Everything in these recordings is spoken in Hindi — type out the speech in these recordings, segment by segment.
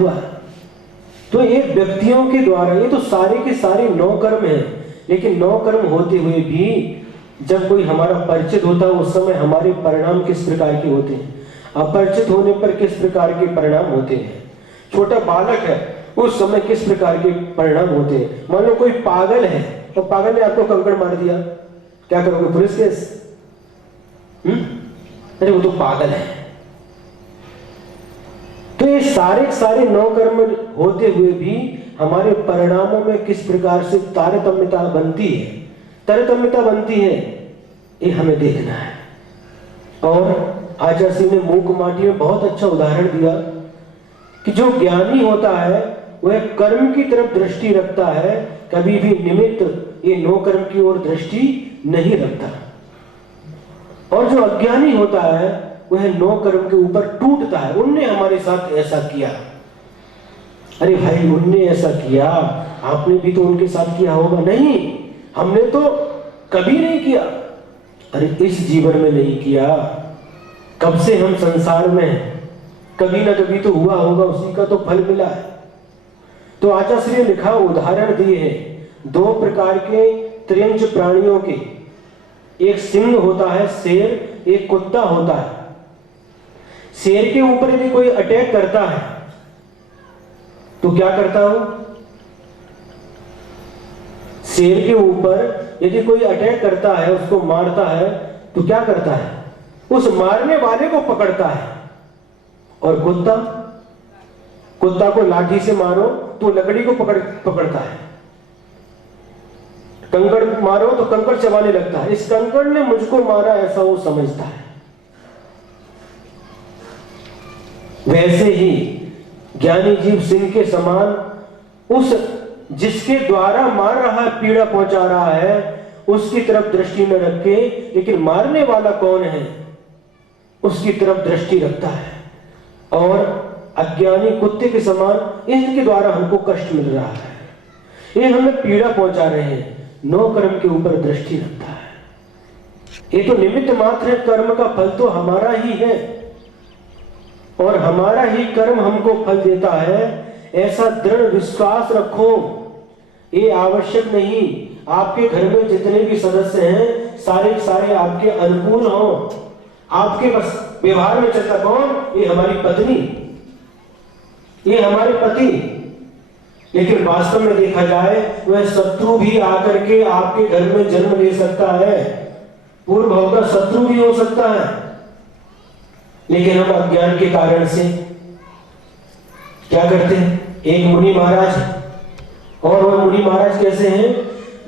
हुआ है। तो ये व्यक्तियों के द्वारा, ये तो सारे के सारे 9 कर्म हैं, लेकिन 9 कर्म होते हुए भी जब कोई हमारा परिचित होता है उस समय हमारे परिणाम किस प्रकार के होते हैं, अपरिचित होने पर किस प्रकार के परिणाम होते हैं। छोटा बालक है उस समय किस प्रकार के परिणाम होते हैं। मान लो कोई पागल है और पागल ने आपको कंकड़ मार दिया, क्या करोगे? Police case? अरे वो तो पागल है। तो ये सारे 9 कर्म होते हुए भी हमारे परिणामों में किस प्रकार से तारतम्यता बनती है, ये हमें देखना है। और आचार्य सिंह ने मूक माटी में बहुत अच्छा उदाहरण दिया कि जो ज्ञानी होता है वह कर्म की तरफ दृष्टि रखता है, कभी भी निमित्त ये 9 कर्म की ओर दृष्टि नहीं रखता। और जो अज्ञानी होता है वह 9 कर्म के ऊपर टूटता है। उनने हमारे साथ ऐसा किया, अरे भाई उनने ऐसा किया, आपने भी तो उनके साथ किया होगा। नहीं, हमने तो कभी नहीं किया। अरे इस जीवन में नहीं किया, कब से हम संसार में हैं, कभी ना कभी तो हुआ होगा, उसी का तो फल मिला है। तो आचार्य ने लिखा, उदाहरण दिए हैं 2 प्रकार के त्रियंच प्राणियों के। एक सिंह होता है शेर, एक कुत्ता होता है। शेर के ऊपर यदि कोई अटैक करता है तो क्या करता हो? शेर के ऊपर यदि कोई अटैक करता है, उसको मारता है, तो क्या करता है? उस मारने वाले को पकड़ता है। और कुत्ता को लाठी से मारो तो लकड़ी को पकड़ता है, कंकड़ मारो तो कंकड़ चबाने लगता है। इस कंकड़ ने मुझको मारा, ऐसा वो समझता है। वैसे ही ज्ञानी जीव सिंह के समान उस जिसके द्वारा मार रहा है, पीड़ा पहुंचा रहा है, उसकी तरफ दृष्टि न रखे, लेकिन मारने वाला कौन है उसकी तरफ दृष्टि रखता है। और अज्ञानी कुत्ते के समान इनके द्वारा हमको कष्ट मिल रहा है, ये हमें पीड़ा पहुंचा रहे हैं, 9 कर्म के ऊपर दृष्टि रखता है। ये तो निमित्त मात्र है, कर्म का फल तो हमारा ही है और हमारा ही कर्म हमको फल देता है, ऐसा दृढ़ विश्वास रखो। ये आवश्यक नहीं आपके घर में जितने भी सदस्य हैं सारे आपके अनुकूल हो, आपके बस व्यवहार में चलता कौन? ये हमारी पत्नी, ये हमारे पति। लेकिन वास्तव में देखा जाए वह शत्रु भी आकर के आपके घर में जन्म ले सकता है, पूर्व भाव का शत्रु भी हो सकता है। लेकिन हम अज्ञान के कारण से क्या करते हैं? एक मुनि महाराज, और वह मुनि महाराज कैसे हैं?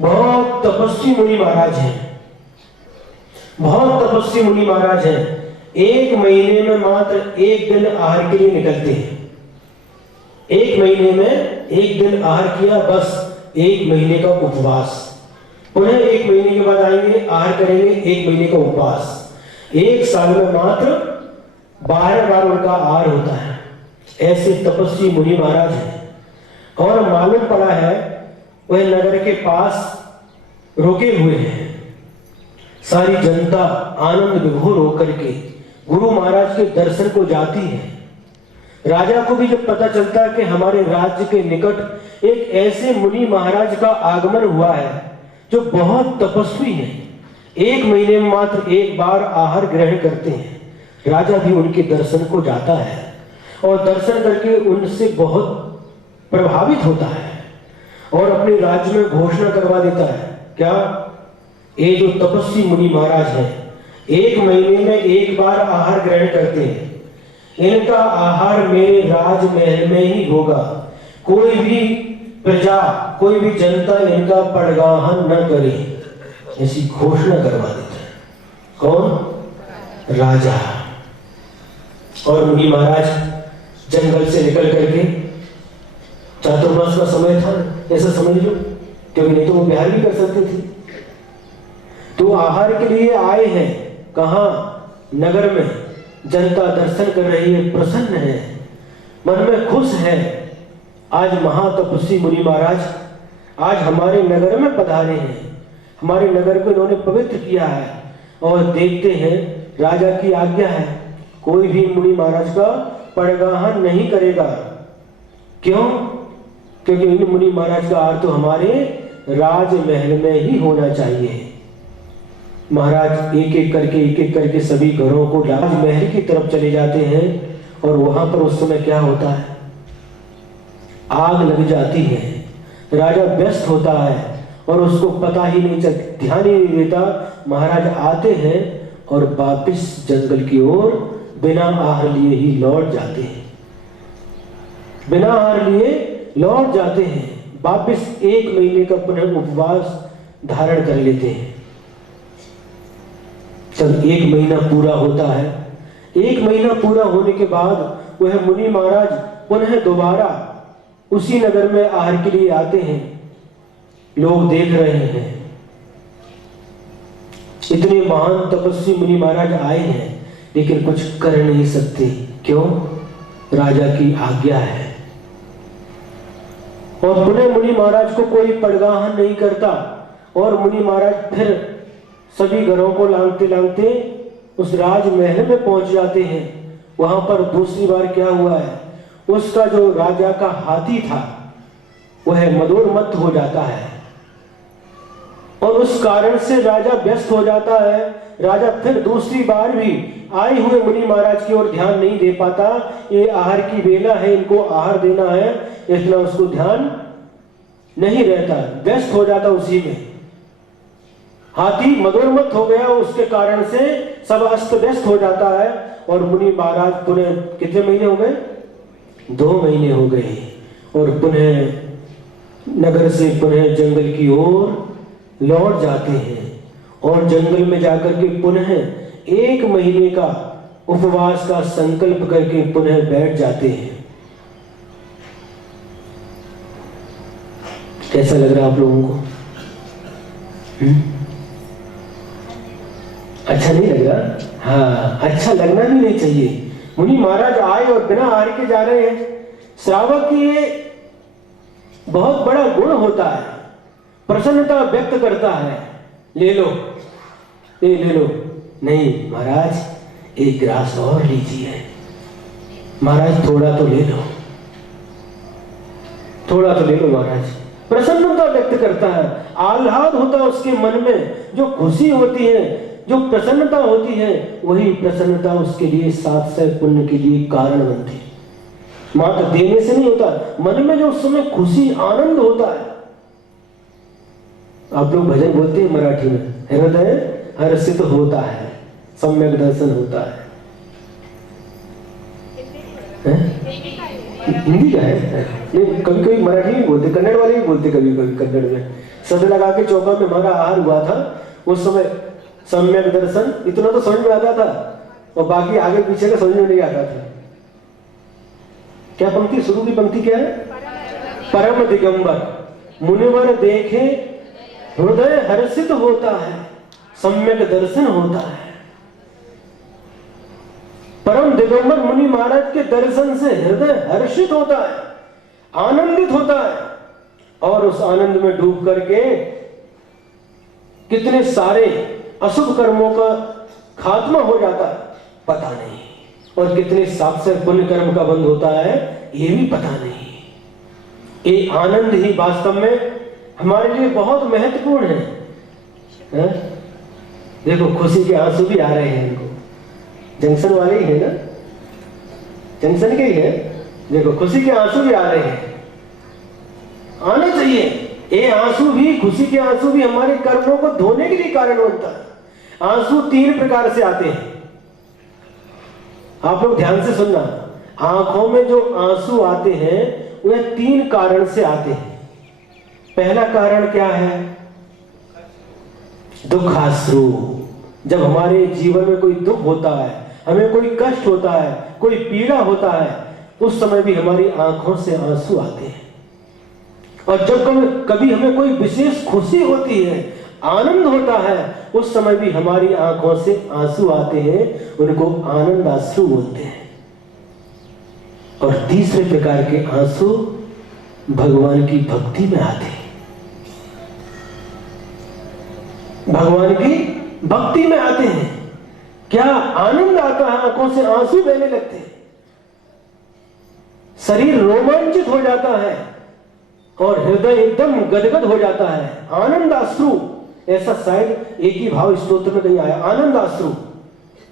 बहुत तपस्वी मुनि महाराज हैं, बहुत तपस्वी मुनि महाराज हैं। 1 महीने में मात्र 1 दिन आहार के लिए निकलते हैं। 1 महीने में 1 दिन आहार किया, बस 1 महीने का उपवास। पुनः 1 महीने के बाद आएंगे, आहार करेंगे, 1 महीने का उपवास। 1 साल में मात्र 12 बार उनका आहार होता है। ऐसे तपस्वी मुनि महाराज हैं। और मालूम पड़ा है वह नगर के पास रुके हुए हैं। सारी जनता आनंद विभोर होकर के गुरु महाराज के दर्शन को जाती है। राजा को भी जब पता चलता है कि हमारे राज्य के निकट एक ऐसे मुनि महाराज का आगमन हुआ है जो बहुत तपस्वी है, 1 महीने में मात्र 1 बार आहार ग्रहण करते हैं, राजा भी उनके दर्शन को जाता है और दर्शन करके उनसे बहुत प्रभावित होता है और अपने राज्य में घोषणा करवा देता है। क्या? ये जो तपस्वी मुनि महाराज हैं 1 महीने में 1 बार आहार ग्रहण करते हैं, इनका आहार मेरे राजमहल में ही होगा, कोई भी प्रजा, कोई भी जनता इनका पड़गाहन न करे, ऐसी घोषणा करवा देता है। कौन? राजा। और मुनि महाराज जंगल से निकल करके, चातुर्मास का समय था, ऐसा समझ लो, क्योंकि नहीं तो वो बिहार भी कर सकते थे। तो आहार के लिए आए हैं, कहां? नगर में। जनता दर्शन कर रही है, प्रसन्न है, मन में खुश है। आज महातपस्वी मुनि महाराज आज हमारे नगर में पधारे हैं, हमारे नगर को इन्होंने पवित्र किया है। और देखते हैं राजा की आज्ञा है, कोई भी मुनि महाराज का पड़गाहन नहीं करेगा, क्यों? क्योंकि इन मुनि महाराज का आहार तो हमारे राजमहल में ही होना चाहिए। महाराज एक एक करके सभी घरों को राजमहल की तरफ चले जाते हैं और वहां पर उस समय क्या होता है, आग लग जाती है। राजा व्यस्त होता है और उसको पता ही नहीं चलता, ध्यान ही नहीं देता। महाराज आते हैं और वापिस जंगल की ओर बिना आहार लिए ही लौट जाते हैं, बिना आहार लिए लौट जाते हैं। वापिस 1 महीने का पुनः उपवास धारण कर लेते हैं। जब 1 महीना पूरा होता है, 1 महीना पूरा होने के बाद वह मुनि महाराज पुनः दोबारा उसी नगर में आहार के लिए आते हैं। लोग देख रहे हैं, इतने महान तपस्वी मुनि महाराज आए हैं लेकिन कुछ कर नहीं सकते। क्यों? राजा की आज्ञा है। और पुनः मुनि महाराज को कोई पड़गाहन नहीं करता और मुनि महाराज फिर सभी घरों को लांघते लांघते उस राजमहल में पहुंच जाते हैं। वहां पर दूसरी बार क्या हुआ है, उसका जो राजा का हाथी था वह मदोन्मत्त हो जाता है और उस कारण से राजा व्यस्त हो जाता है। राजा फिर दूसरी बार भी आए हुए मुनि महाराज की ओर ध्यान नहीं दे पाता। ये आहार की बेला है, इनको आहार देना है, इतना उसको ध्यान नहीं रहता, व्यस्त हो जाता उसी में। हाथी मदोन्मत्त हो गया, उसके कारण से सब अस्त व्यस्त हो जाता है और मुनि महाराज पुनः कितने महीने हो गए? 2 महीने हो गए और पुनः नगर से पुनः जंगल की ओर लौट जाते हैं और जंगल में जाकर के पुनः 1 महीने का उपवास का संकल्प करके पुनः बैठ जाते हैं। कैसा लग रहा है आप लोगों को? अच्छा नहीं लग रहा? हाँ, अच्छा लगना भी नहीं चाहिए। मुनि महाराज आए और बिना आहार के जा रहे हैं। श्रावक की ये बहुत बड़ा गुण होता है, प्रसन्नता व्यक्त करता है। ले लो, ले लो। नहीं महाराज, एक ग्रास और लीजिए। महाराज थोड़ा तो ले लो, थोड़ा तो ले लो महाराज। प्रसन्नता व्यक्त करता है, आह्लाद होता है उसके मन में। जो खुशी होती है, जो प्रसन्नता होती है, वही प्रसन्नता उसके लिए 700 पुण्य के लिए कारण बनती है। मात्र देने से नहीं होता, मन में जो उस समय खुशी आनंद होता है। आप लोग भजन बोलते हैं मराठी में, हृदय हर्षित होता है, सम्यक दर्शन होता है। हिंदी का है? नहीं, कभी कभी मराठी भी बोलते, कन्नड़ वाले भी बोलते कभी कभी कन्नड़ में। सद लगा के चौका में हमारा आहार हुआ था, उस समय सम्यक दर्शन इतना तो समझ में आता था और बाकी आगे पीछे का समझ में नहीं आता था। क्या पंक्ति, शुरू की पंक्ति क्या है? परम दिगंबर मुनिवर देखे हृदय हर्षित होता है, सम्यक दर्शन होता है। परम दिगंबर मुनि महाराज के दर्शन से हृदय हर्षित होता है, आनंदित होता है और उस आनंद में डूब करके कितने सारे अशुभ कर्मों का खात्मा हो जाता है पता नहीं, और कितने 700 पुण्य कर्म का बंद होता है ये भी पता नहीं। ये आनंद ही वास्तव में हमारे लिए बहुत महत्वपूर्ण है? देखो खुशी के आंसू भी आ रहे हैं इनको, जंक्शन वाले ही है ना, जंक्शन के ही है। देखो खुशी के आंसू भी आ रहे हैं, आने चाहिए। ये आंसू भी, खुशी के आंसू भी हमारे कर्मों को धोने के लिए कारण बनता है। आंसू 3 प्रकार से आते हैं, आप लोग ध्यान से सुनना। आंखों में जो आंसू आते हैं वह 3 कारण से आते हैं। पहला कारण क्या है? दुखाश्रु। जब हमारे जीवन में कोई दुख होता है, हमें कोई कष्ट होता है, कोई पीड़ा होता है, उस समय भी हमारी आंखों से आंसू आते हैं। और जब कभी हमें कोई विशेष खुशी होती है, आनंद होता है, उस समय भी हमारी आंखों से आंसू आते हैं, उनको आनंद आंसू बोलते हैं। और तीसरे प्रकार के आंसू भगवान की भक्ति में आते हैं, भगवान की भक्ति में आते हैं। क्या आनंद आता है, आंखों से आंसू बहने लगते हैं। शरीर रोमांचित हो जाता है और हृदय एकदम गदगद हो जाता है। आनंद अश्रु, ऐसा शायद एक ही भाव स्तोत्र में कहीं आया, आनंद अश्रु,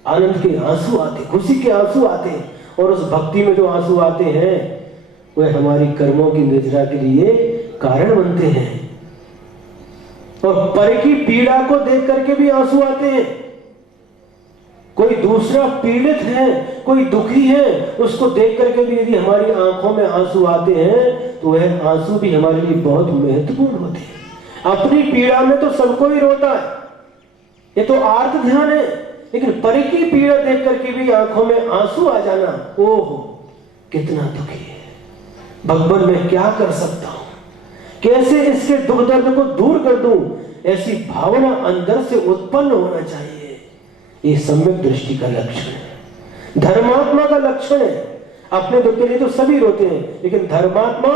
आनंद के आंसू आते, खुशी के आंसू आते। और उस भक्ति में जो आंसू आते हैं वह हमारी कर्मों की निद्रा के लिए कारण बनते हैं। और पर की पीड़ा को देख करके भी आंसू आते हैं। कोई दूसरा पीड़ित है, कोई दुखी है, उसको देख करके भी यदि हमारी आंखों में आंसू आते हैं तो वह आंसू भी हमारे लिए बहुत महत्वपूर्ण होते हैं। अपनी पीड़ा में तो सबको ही रोता है, ये तो आर्त ध्यान है, लेकिन पर की पीड़ा देख करके भी आंखों में आंसू आ जाना, ओहो कितना दुखी है, भगवान मैं क्या कर सकता हूं, कैसे इसके दुख दर्द को दूर कर दूं, ऐसी भावना अंदर से उत्पन्न होना चाहिए। ये सम्यक दृष्टि का लक्षण है, धर्मात्मा का लक्षण है। अपने दुख के लिए तो सभी रोते हैं, लेकिन धर्मात्मा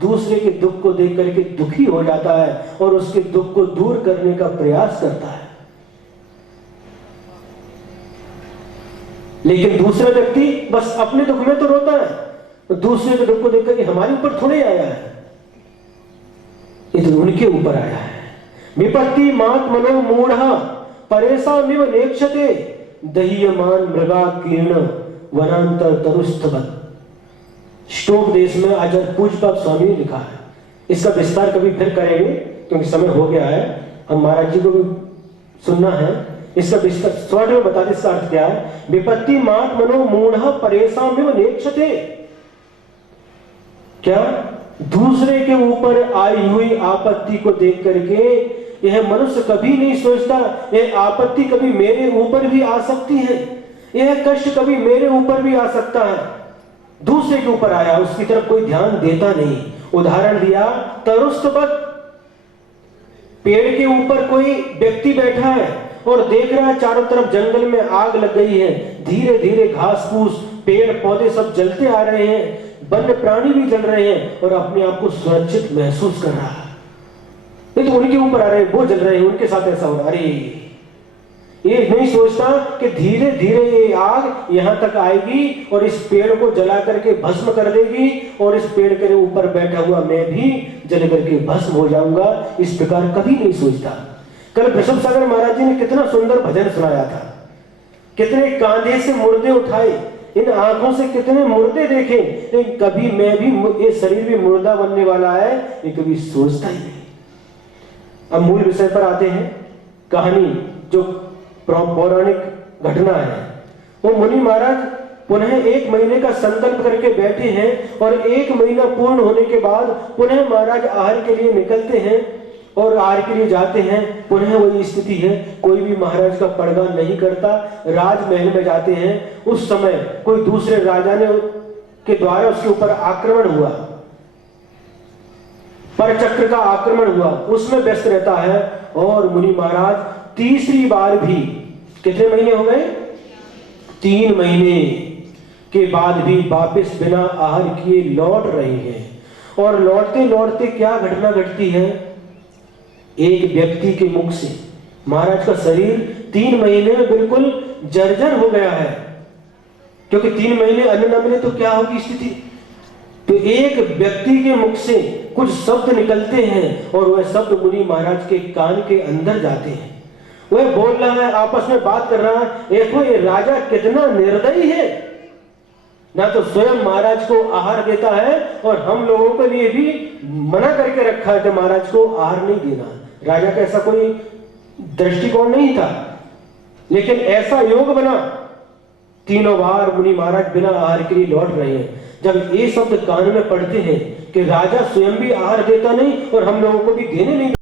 दूसरे के दुख को देख करके दुखी हो जाता है और उसके दुख को दूर करने का प्रयास करता है। लेकिन दूसरा व्यक्ति बस अपने दुख में तो रोता है, तो दूसरे के दुख को देख करके हमारे ऊपर थोड़े आया है, ये तो उनके ऊपर आया है। विपत्ति मात मनो मूढ़ परेशामिव नेक्षते दह्यमान मृगा कीर्ण वनांतर तरुस्थवत्। श्लोक देश में आचार्य पूज्यपाद स्वामी ने लिखा है। इसका विस्तार कभी फिर करेंगे क्योंकि समय हो गया है, हम महाराज जी को भी सुनना है। इसका विस्तार शॉर्ट में बता दें, इसका अर्थ क्या है। विपत्ति मात मनो मूढ़ परेशामिव नेक्षते, क्या दूसरे के ऊपर आई हुई आपत्ति को देख करके यह मनुष्य कभी नहीं सोचता यह आपत्ति कभी मेरे ऊपर भी आ सकती है, यह कष्ट कभी मेरे ऊपर भी आ सकता है। दूसरे के ऊपर आया, उसकी तरफ कोई ध्यान देता नहीं। उदाहरण दिया तरुस्तवत्, पेड़ के ऊपर कोई व्यक्ति बैठा है और देख रहा है चारों तरफ जंगल में आग लग गई है, धीरे धीरे घास फूस पेड़ पौधे सब जलते आ रहे हैं, वन्य प्राणी भी जल रहे हैं और अपने आप को सुरक्षित महसूस कर रहा है। तो उनके ऊपर आ रहे हैं, वो जल रहे हैं, उनके साथ ऐसा हो रहा है। अरे ये नहीं सोचता कि धीरे धीरे ये आग यहां तक आएगी और इस पेड़ को जला करके भस्म कर देगी और इस पेड़ के ऊपर बैठा हुआ मैं भी जल करके भस्म हो जाऊंगा। इस प्रकार कभी नहीं सोचता। कल वृषभ सागर महाराज जी ने कितना सुंदर भजन सुनाया था, कितने कांधे से मुर्दे उठाए, इन आंखों से कितने मुर्दे देखे, लेकिन कभी मैं भी, ये शरीर भी मुर्दा बनने वाला है, ये कभी सोचता ही नहीं। अब मूल विषय पर आते हैं। कहानी जो पौराणिक घटना है, वो मुनि महाराज पुनः 1 महीने का संकल्प करके बैठे हैं और 1 महीना पूर्ण होने के बाद पुनः महाराज आहार के लिए निकलते हैं और आहार के लिए जाते हैं। पुनः वही स्थिति है, कोई भी महाराज का पड़गा नहीं करता। राजमहल में जाते हैं, उस समय कोई दूसरे राजा ने के द्वारा उसके ऊपर आक्रमण हुआ, परचक्र का आक्रमण हुआ, उसमें व्यस्त रहता है। और मुनि महाराज तीसरी बार भी, कितने महीने हो गए, 3 महीने के बाद भी वापस बिना आहार किए लौट रहे हैं। और लौटते लौटते क्या घटना घटती है, एक व्यक्ति के मुख से महाराज का शरीर 3 महीने में बिल्कुल जर्जर हो गया है, क्योंकि 3 महीने अन्न न मिले तो क्या होगी स्थिति। तो एक व्यक्ति के मुख से कुछ शब्द निकलते हैं और वह शब्द मुनि महाराज के कान के अंदर जाते हैं। वह बोल रहा है, आपस में बात कर रहा है, देखो ये राजा कितना निर्दयी है, ना तो स्वयं महाराज को आहार देता है और हम लोगों के लिए भी मना करके रखा है कि महाराज को आहार नहीं देना। राजा का ऐसा कोई दृष्टिकोण नहीं था, लेकिन ऐसा योग बना। 3 बार मुनि महाराज बिना आहार के लिए लौट रहे हैं। जब ये शब्द कान में पड़ते हैं कि राजा स्वयं भी आहार देता नहीं और हम लोगों को भी देने नहीं